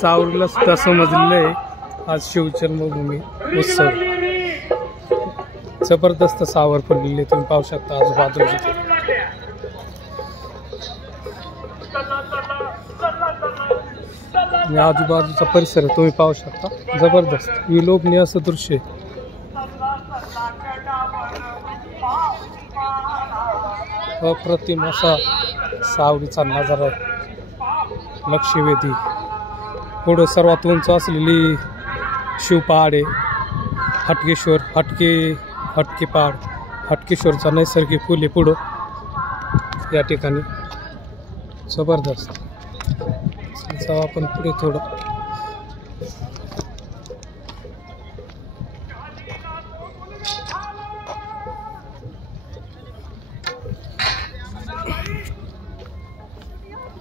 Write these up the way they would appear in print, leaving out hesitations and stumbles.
सावरीला सुद्धा समजलेलं आहे आज शिवजन्मभूमी उत्सव जबरदस्त सावर पडलेले तुम्ही पाहू शकता आजूबाजूला आणि आजूबाजूचा परिसर तुम्ही पाहू शकता जबरदस्त विलोभनीय असं दृश्य आहे. अप्रतिम असा सावरीचा नजारा आहे. लक्षवेधी पुढं सर्वात उंच असलेली शिवपहाड आहे. हटकेपहाड हटकेश्वरचा नैसर्गिक पूल आहे पुढं या ठिकाणी जबरदस्त. जाऊ आपण पुढे थोडं.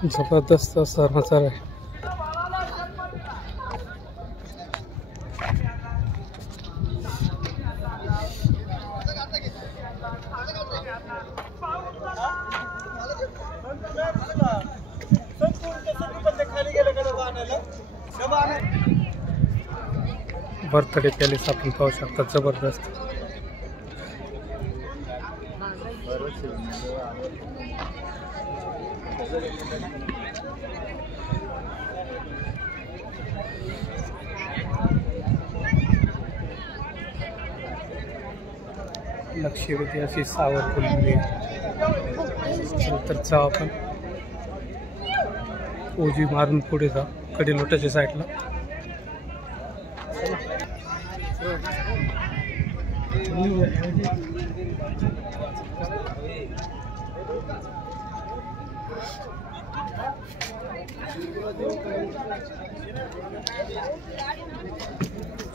जबरदस्त असा नजारा आहे. बर्थडे पॅलेस आपण पाहू शकता जबरदस्त. लक्षवेधी अशी सावर फुलली तर जाऊ आपण उजवी मारून पुढे जा कडेलोटाच्या साईडला.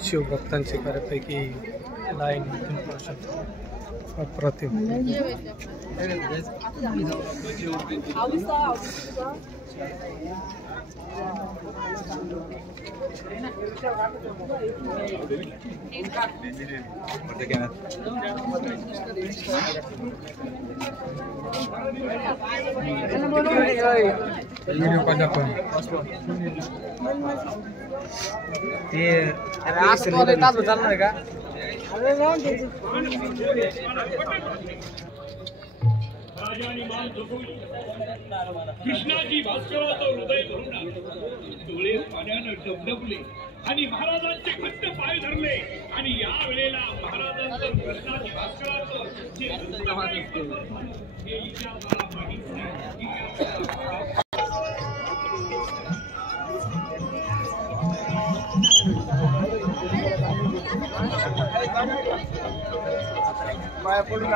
शिवभक्तांची बऱ्यापैकी लाईन अप्रतिम. कृष्णाजी भास्कराचं हृदय भरून डोळे पाण्यानं डबडबले आणि महाराजांचे घट्ट पाय धरले आणि या वेळेला महाराजांचं कृष्णाजी भास्कराचं जे पाया पडून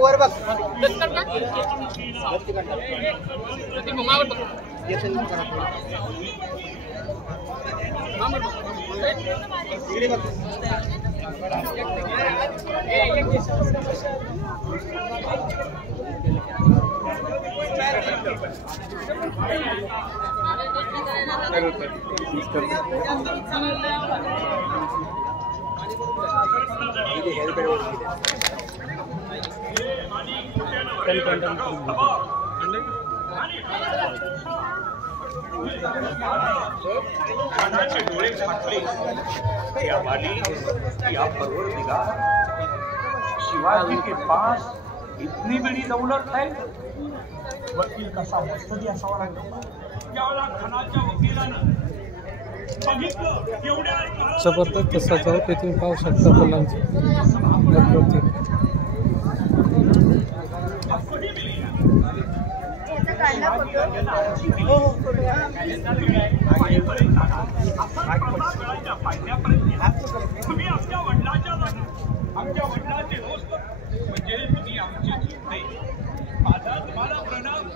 वर बघ डोळे झाकले या वाली या परवरदिगार शिवाजी के पास इतनी बड़ी दौलत है. वकील कसा मस्तदी असावा लागला यावेळेला खणाच्या वकिलानं बघितलं एवढ्या जबरदस्त सजावट आहे तुम्ही पाहू शकता फुलांची. तुम्ही आमच्या वडिलांच्या जागा आमच्या वडिलांचे दोस्त म्हणजे तुम्ही आमची चिंते. माझा तुम्हाला प्रणाम.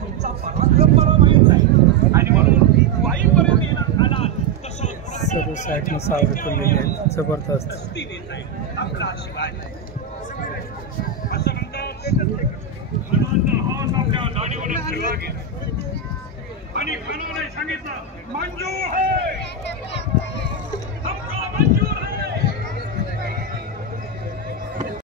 तुमचा पराक्रम मला माहीत आहे आणि म्हणून वाईपर्यंत येणार आला तसं सर्व साईडनं सावली फुललेली आहे जबरदस्त. आपला शिवाजी असं म्हणतात खानाचा हात आपल्या दाढीवर फिरला गेला आणि खानाने सांगितलं मंजू है